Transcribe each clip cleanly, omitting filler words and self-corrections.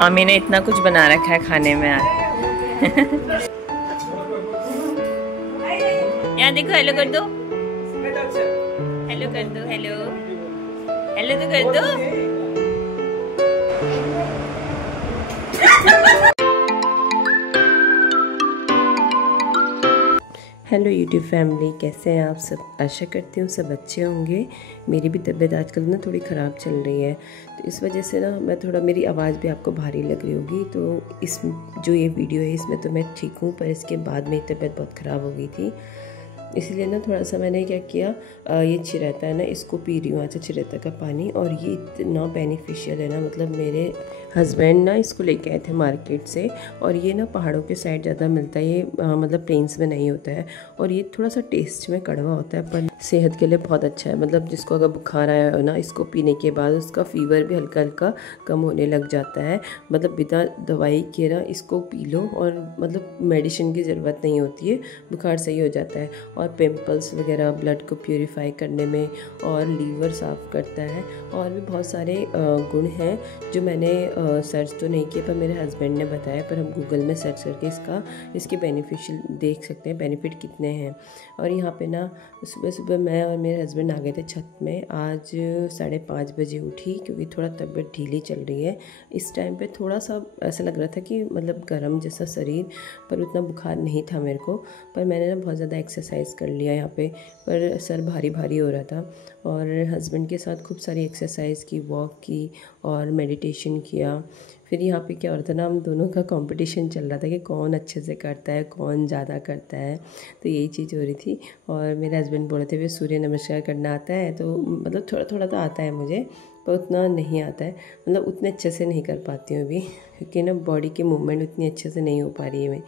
Mummy ने इतना कुछ बना रखा है खाने में आज। यहाँ देखो, हेलो कर दो, हेलो कर दो, हेलो हेलो तो कर दो। हेलो यूट्यूब फैमिली, कैसे हैं आप सब? आशा करती हूँ सब अच्छे होंगे। मेरी भी तबीयत आजकल ना थोड़ी ख़राब चल रही है, तो इस वजह से ना मैं थोड़ा, मेरी आवाज़ भी आपको भारी लग रही होगी। तो इस जो ये वीडियो है इसमें तो मैं ठीक हूँ, पर इसके बाद मेरी तबीयत बहुत ख़राब हो गई थी, इसलिए ना थोड़ा सा मैंने क्या किया, ये चिरैता है ना, इसको पी रही हूँ आज, चिरैता का पानी। और ये इतना बेनिफिशियल है ना, मतलब मेरे हस्बैंड ना इसको लेके आए थे मार्केट से, और ये ना पहाड़ों के साइड ज़्यादा मिलता है, ये मतलब प्लेन्स में नहीं होता है, और ये थोड़ा सा टेस्ट में कड़वा होता है, पर सेहत के लिए बहुत अच्छा है। मतलब जिसको अगर बुखार आया हो ना, इसको पीने के बाद उसका फीवर भी हल्का हल्का कम होने लग जाता है। मतलब बिना दवाई के ना इसको पी लो, और मतलब मेडिसिन की ज़रूरत नहीं होती है, बुखार सही हो जाता है। और पिंपल्स वगैरह, ब्लड को प्यूरिफाई करने में, और लीवर साफ़ करता है, और भी बहुत सारे गुण हैं जो मैंने सर्च तो नहीं किए, पर मेरे हस्बैंड ने बताया, पर हम गूगल में सर्च करके इसके बेनिफिशियल देख सकते हैं, बेनिफिट कितने हैं। और यहाँ पे ना सुबह सुबह मैं और मेरे हस्बैंड आ गए थे छत में। आज 5:30 बजे उठी, क्योंकि थोड़ा तबीयत ढीली चल रही है। इस टाइम पे थोड़ा सा ऐसा लग रहा था कि मतलब गर्म जैसा शरीर, पर उतना बुखार नहीं था मेरे को। पर मैंने ना बहुत ज़्यादा एक्सरसाइज कर लिया यहाँ पे, पर सर भारी भारी हो रहा था। और हस्बैंड के साथ खूब सारी एक्सरसाइज की, वॉक की, और मेडिटेशन किया। फिर यहाँ पे क्या हो रहा था ना, हम दोनों का कंपटीशन चल रहा था कि कौन अच्छे से करता है, कौन ज़्यादा करता है, तो यही चीज़ हो रही थी। और मेरे हस्बैंड बोल रहे थे, वे सूर्य नमस्कार करना आता है? तो मतलब थोड़ा थोड़ा तो आता है मुझे, पर उतना नहीं आता है, मतलब उतने अच्छे से नहीं कर पाती हूँ अभी, क्योंकि ना बॉडी की मूवमेंट उतनी अच्छे से नहीं हो पा रही है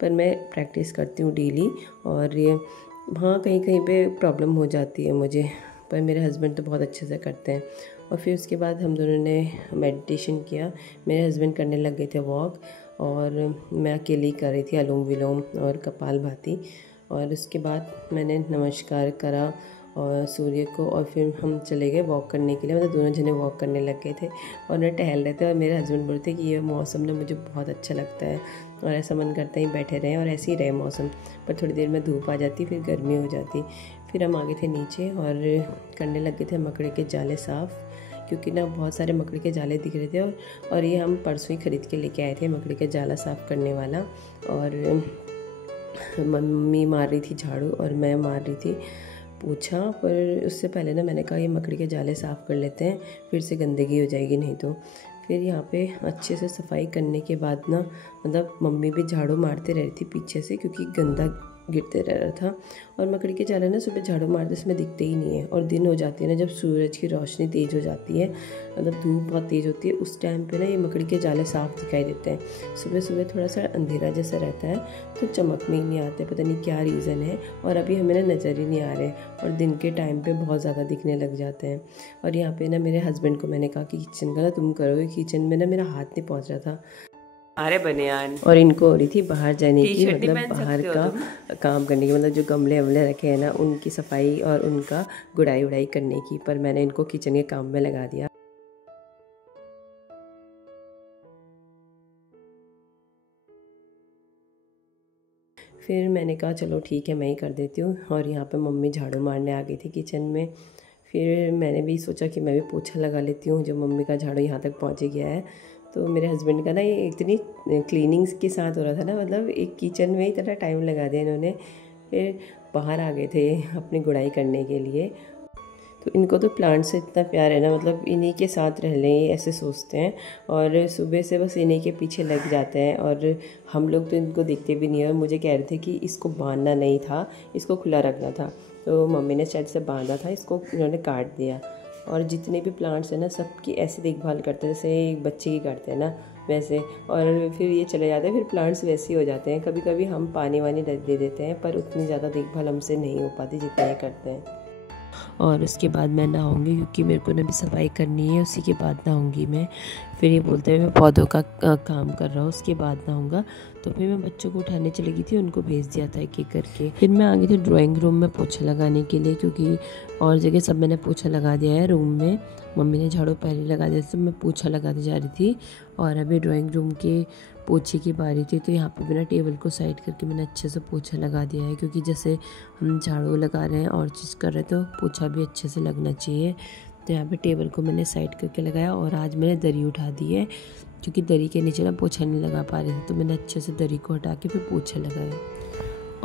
पर मैं प्रैक्टिस करती हूँ डेली। और ये हाँ, कहीं कहीं पे प्रॉब्लम हो जाती है मुझे, पर मेरे हस्बैंड तो बहुत अच्छे से करते हैं। और फिर उसके बाद हम दोनों ने मेडिटेशन किया। मेरे हस्बैंड करने लग गए थे वॉक, और मैं अकेली कर रही थी अनुलोम विलोम और कपालभाति। और उसके बाद मैंने नमस्कार करा और सूर्य को, और फिर हम चले गए वॉक करने के लिए। मतलब दोनों जने वॉक करने लग गए थे, और ना टहल रहे थे। और मेरे हस्बैंड बोलते कि ये मौसम ना मुझे बहुत अच्छा लगता है, और ऐसा मन करता है बैठे रहें, और ऐसे ही रहे मौसम, पर थोड़ी देर में धूप आ जाती, फिर गर्मी हो जाती। फिर हम आ गए थे नीचे और करने लग गए थे मकड़े के जाले साफ़, क्योंकि ना बहुत सारे मकड़ी के जाले दिख रहे थे। और ये हम परसों ही ख़रीद के लेके आए थे, मकड़ी के जाला साफ़ करने वाला। और मम्मी मार रही थी झाड़ू और मैं मार रही थी पोछा। पर उससे पहले ना मैंने कहा ये मकड़ी के जाले साफ़ कर लेते हैं, फिर से गंदगी हो जाएगी नहीं तो। फिर यहाँ पे अच्छे से सफाई करने के बाद ना, मतलब मम्मी भी झाड़ू मारते रह रही थी पीछे से, क्योंकि गंदा गिरते रह रहा था। और मकड़ी के जाले ना सुबह झाड़ू मारते इसमें दिखते ही नहीं है, और दिन हो जाती है ना, जब सूरज की रोशनी तेज़ हो जाती है, मतलब धूप बहुत तेज़ होती है, उस टाइम पे ना ये मकड़ी के जाले साफ दिखाई देते हैं। सुबह सुबह थोड़ा सा अंधेरा जैसा रहता है, तो चमक में ही नहीं आते, पता नहीं क्या रीज़न है, और अभी हमें ना नज़र ही नहीं आ रहे, और दिन के टाइम पे बहुत ज़्यादा दिखने लग जाते हैं। और यहाँ पे ना मेरे हस्बैंड को मैंने कहा कि किचन का ना तुम करोगे, किचन में ना मेरा हाथ नहीं पहुँच रहा था। अरे बनियान, और इनको हो रही थी बाहर जाने की, टी-शर्ट नहीं मतलब पहन बाहर सकते हो का तुम? काम करने की, मतलब जो गमले वमले रखे हैं ना उनकी सफाई और उनका गुड़ाई उड़ाई करने की, पर मैंने इनको किचन के काम में लगा दिया। फिर मैंने कहा चलो ठीक है मैं ही कर देती हूँ। और यहाँ पे मम्मी झाड़ू मारने आ गई थी किचन में। फिर मैंने भी सोचा कि मैं भी पोछा लगा लेती हूँ, जब मम्मी का झाड़ू यहाँ तक पहुँच गया है। तो मेरे हस्बैंड का ना ये इतनी क्लीनिंग्स के साथ हो रहा था ना, मतलब एक किचन में ही इतना टाइम लगा दिया इन्होंने। फिर बाहर आ गए थे अपनी गुड़ाई करने के लिए। तो इनको तो प्लांट से इतना प्यार है ना, मतलब इन्हीं के साथ रह लें ऐसे सोचते हैं, और सुबह से बस इन्हीं के पीछे लग जाते हैं। और हम लोग तो इनको देखते भी नहीं है। मुझे कह रहे थे कि इसको बांधना नहीं था, इसको खुला रखना था, तो मम्मी ने शायद से बांधा था, इसको इन्होंने काट दिया। और जितने भी प्लांट्स हैं ना, सबकी ऐसी देखभाल करते हैं जैसे एक बच्चे की करते हैं ना वैसे। और फिर ये चले जाते हैं, फिर प्लांट्स वैसे ही हो जाते हैं। कभी कभी हम पानी वानी दे देते हैं, पर उतनी ज़्यादा देखभाल हमसे नहीं हो पाती जितना ये करते हैं। और उसके बाद मैं नहाऊंगी, क्योंकि मेरे को ना भी सफाई करनी है, उसी के बाद नहाऊंगी मैं। फिर ये बोलते हैं मैं पौधों का काम कर रहा हूँ, उसके बाद नहाऊंगा। तो फिर मैं बच्चों को उठाने चली गई थी, उनको भेज दिया था एक एक करके। फिर मैं आ गई थी ड्राइंग रूम में पोछा लगाने के लिए, क्योंकि और जगह सब मैंने पोछा लगा दिया है। रूम में मम्मी ने झाड़ू पहले लगा दिया, तो मैं पोछा लगाती जा रही थी। और अभी ड्राइंग रूम के पोछे की बारी थी, तो यहाँ पे बिना टेबल को साइड करके मैंने अच्छे से पोछा लगा दिया है, क्योंकि जैसे हम झाड़ू लगा रहे हैं और चीज़ कर रहे हैं तो पोछा भी अच्छे से लगना चाहिए। तो यहाँ पे टेबल को मैंने साइड करके लगाया, और आज मैंने दरी उठा दी है, क्योंकि दरी के नीचे ना पोछा नहीं लगा पा रही थी, तो मैंने अच्छे से दरी को हटा के फिर पोछा लगाया।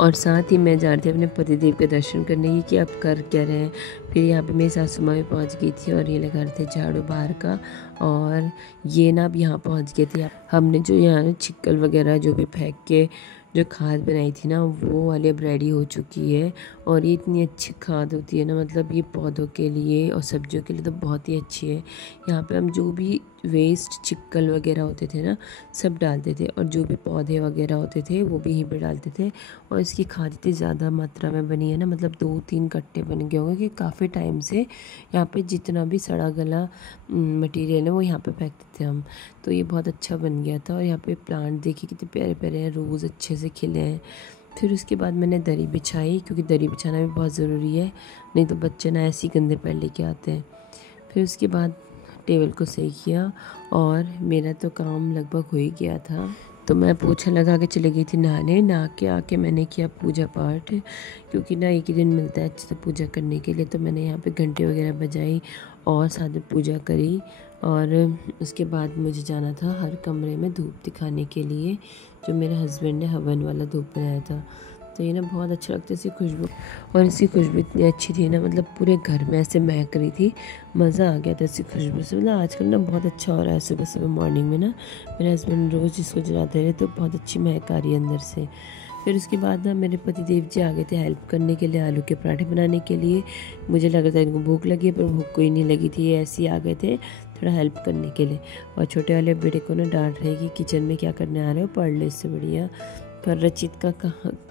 और साथ ही मैं जा रही थी अपने पतिदेव के दर्शन करने की कि आप कर क्या रहे हैं। फिर यहाँ पे मेरी सासू माँ भी पहुँच गई थी, और ये लगा रहे थे झाड़ू बाहर का। और ये ना अब यहाँ पहुँच गए थे। हमने जो यहाँ छिक्कल वगैरह जो भी फेंक के जो खाद बनाई थी ना, वो वाली अब रेडी हो चुकी है। और ये इतनी अच्छी खाद होती है ना, मतलब ये पौधों के लिए और सब्जियों के लिए तो बहुत ही अच्छी है। यहाँ पे हम जो भी वेस्ट छिक्कल वगैरह होते थे ना, सब डालते थे, और जो भी पौधे वगैरह होते थे वो भी यहीं पे डालते थे। और इसकी खाद इतनी ज़्यादा मात्रा में बनी है ना, मतलब 2-3 कट्टे बन गए होंगे, कि काफ़ी टाइम से यहाँ पे जितना भी सड़ा गला मटेरियल है वो यहाँ पे फेंकते थे हम। तो ये बहुत अच्छा बन गया था। और यहाँ पे प्लांट देखिए कितने प्यारे प्यारे हैं, रोज़ अच्छे से खिले हैं। फिर उसके बाद मैंने दरी बिछाई, क्योंकि दरी बिछाना भी बहुत ज़रूरी है, नहीं तो बच्चे ना ऐसे ही गंदे पैर लेके आते हैं। फिर उसके बाद टेबल को सही किया, और मेरा तो काम लगभग हो ही गया था। तो मैं पोछा लगा के चली गई थी नहाने। नहा के आके मैंने किया पूजा पाठ, क्योंकि ना एक ही दिन मिलता है अच्छे से पूजा करने के लिए। तो मैंने यहाँ पे घंटे वगैरह बजाई और साथ में पूजा करी। और उसके बाद मुझे जाना था हर कमरे में धूप दिखाने के लिए, जो मेरे हस्बैंड ने हवन वाला धूप बनाया था। तो ये ना बहुत अच्छा लगता है इसकी खुशबू, और इसकी खुशबू इतनी अच्छी थी ना, मतलब पूरे घर में ऐसे महक रही थी। मज़ा आ गया था इसकी खुशबू से। मतलब आजकल ना बहुत अच्छा हो रहा है सुबह सुबह मॉर्निंग में ना। मेरे हस्बैंड रोज़ इसको जलाते रहे, तो बहुत अच्छी महक आ रही है अंदर से। फिर उसके बाद ना मेरे पतिदेव जी आ गए थे हेल्प करने के लिए, आलू के पराठे बनाने के लिए। मुझे लग रहा था इनको भूख लगी है, पर भूख कोई नहीं लगी थी, ये ऐसे ही आ गए थे थोड़ा हेल्प करने के लिए। और छोटे वाले बेटे को ना डांट रहे कि किचन में क्या करने आ रहे हो, पढ़ ले इससे बढ़िया। पर रचित का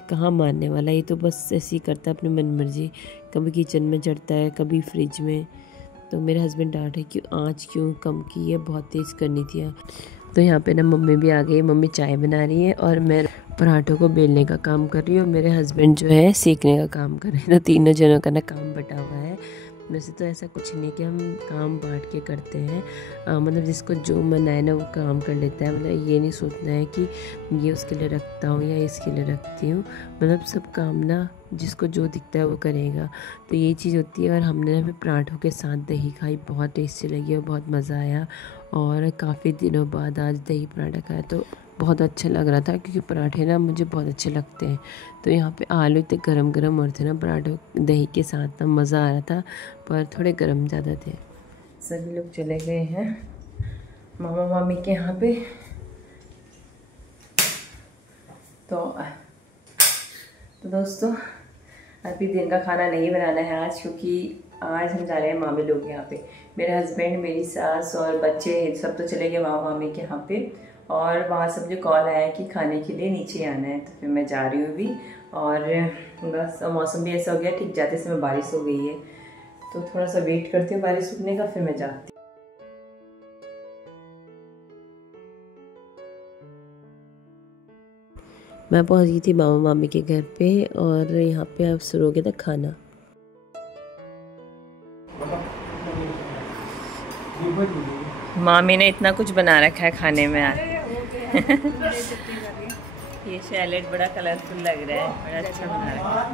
कहाँ मानने वाला, ये तो बस ऐसे ही करता है अपनी मन मर्जी, कभी किचन में चढ़ता है, कभी फ्रिज में। तो मेरे हस्बैंड डांटे कि आँच क्यों कम की है, बहुत तेज़ करनी थी। तो यहाँ पे ना मम्मी भी आ गई, मम्मी चाय बना रही है, और मैं पराठों को बेलने का काम कर रही हूँ, और मेरे हस्बैंड जो है सेकने का काम कर रहे हैं। तो तीनों जनों का ना काम बटा हुआ है। वैसे तो ऐसा कुछ नहीं कि हम काम बांट के करते हैं, मतलब जिसको जो मन आए ना वो काम कर लेता है। मतलब ये नहीं सोचना है कि ये उसके लिए रखता हूँ या इसके लिए रखती हूँ, मतलब सब काम ना जिसको जो दिखता है वो करेगा। तो यही चीज़ होती है। और हमने ना फिर पराठों के साथ दही खाई, बहुत टेस्टी लगी और बहुत मज़ा आया। और काफ़ी दिनों बाद आज दही पराठा खाया, तो बहुत अच्छा लग रहा था, क्योंकि पराठे ना मुझे बहुत अच्छे लगते हैं। तो यहाँ पे आलू इतने गरम गरम और थे ना पराठे दही के साथ, ना मज़ा आ रहा था, पर थोड़े गरम ज़्यादा थे। सभी लोग चले गए हैं मामा मामी के यहाँ पे। तो दोस्तों अभी दिन का खाना नहीं बनाना है आज, क्योंकि आज हम जा रहे हैं मामी लोग यहाँ पे। मेरे हस्बैंड, मेरी सास और बच्चे सब तो चले गए मामा मामी के यहाँ पे। और वहाँ से मुझे कॉल आया कि खाने के लिए नीचे आना है, तो फिर मैं जा रही हूँ अभी। और बस मौसम भी ऐसा हो गया, ठीक जाते समय बारिश हो गई है, तो थोड़ा सा वेट करती हूँ बारिश रुकने का, फिर मैं जाती हूँ। मैं पहुँच गई थी मामा मामी के घर पे, और यहाँ पे अब शुरू हो गया था खाना। मामी ने इतना कुछ बना रखा है खाने में आज। ये सैलेड बड़ा कलरफुल लग रहा है, बड़ा अच्छा बना रहा है।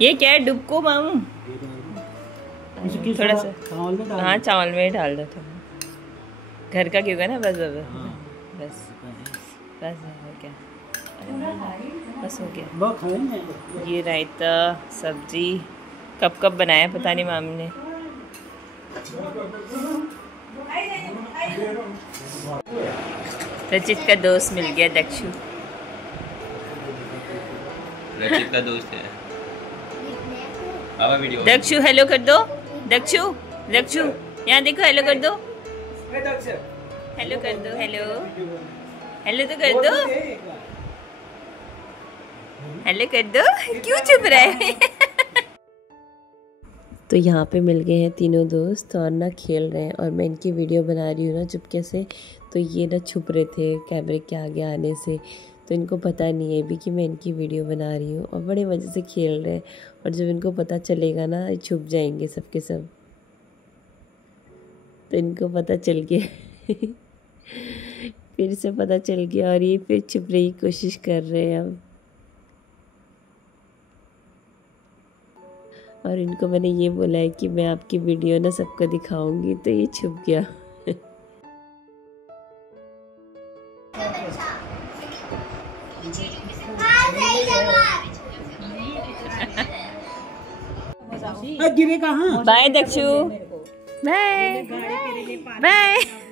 ये क्या है, डुबको मामू? थोड़ा सा हाँ चावल में ही डाल दो थोड़ा, घर का क्यों ना, बस बस बस बस हो गया, बस हो गया। ये रायता सब्जी कब बनाया पता नहीं मामी ने। रचित का दोस्त मिल गया, दक्षु। रचित का दोस्त है। दक्षु हेलो कर दो, दक्षु दक्षु यहाँ देखो, हेलो कर दो। हेलो कर दो, हेलो हेलो तो कर दो, हेलो कर दो। क्यों चुप रहा है? तो यहाँ पे मिल गए हैं तीनों दोस्त और ना खेल रहे हैं और मैं इनकी वीडियो बना रही हूँ ना चुपके से। तो ये ना छुप रहे थे कैमरे के आगे आने से, तो इनको पता नहीं है भी कि मैं इनकी वीडियो बना रही हूँ और बड़े मज़े से खेल रहे हैं। और जब इनको पता चलेगा ना ये छुप जाएंगे सबके सब। तो इनको पता चल गया फिर से पता चल गया और ये फिर छुपने की कोशिश कर रहे हैं अब। और इनको मैंने ये बोला है कि मैं आपकी वीडियो ना सबको दिखाऊंगी, तो ये छुप गया। Bye Dakshu, bye bye.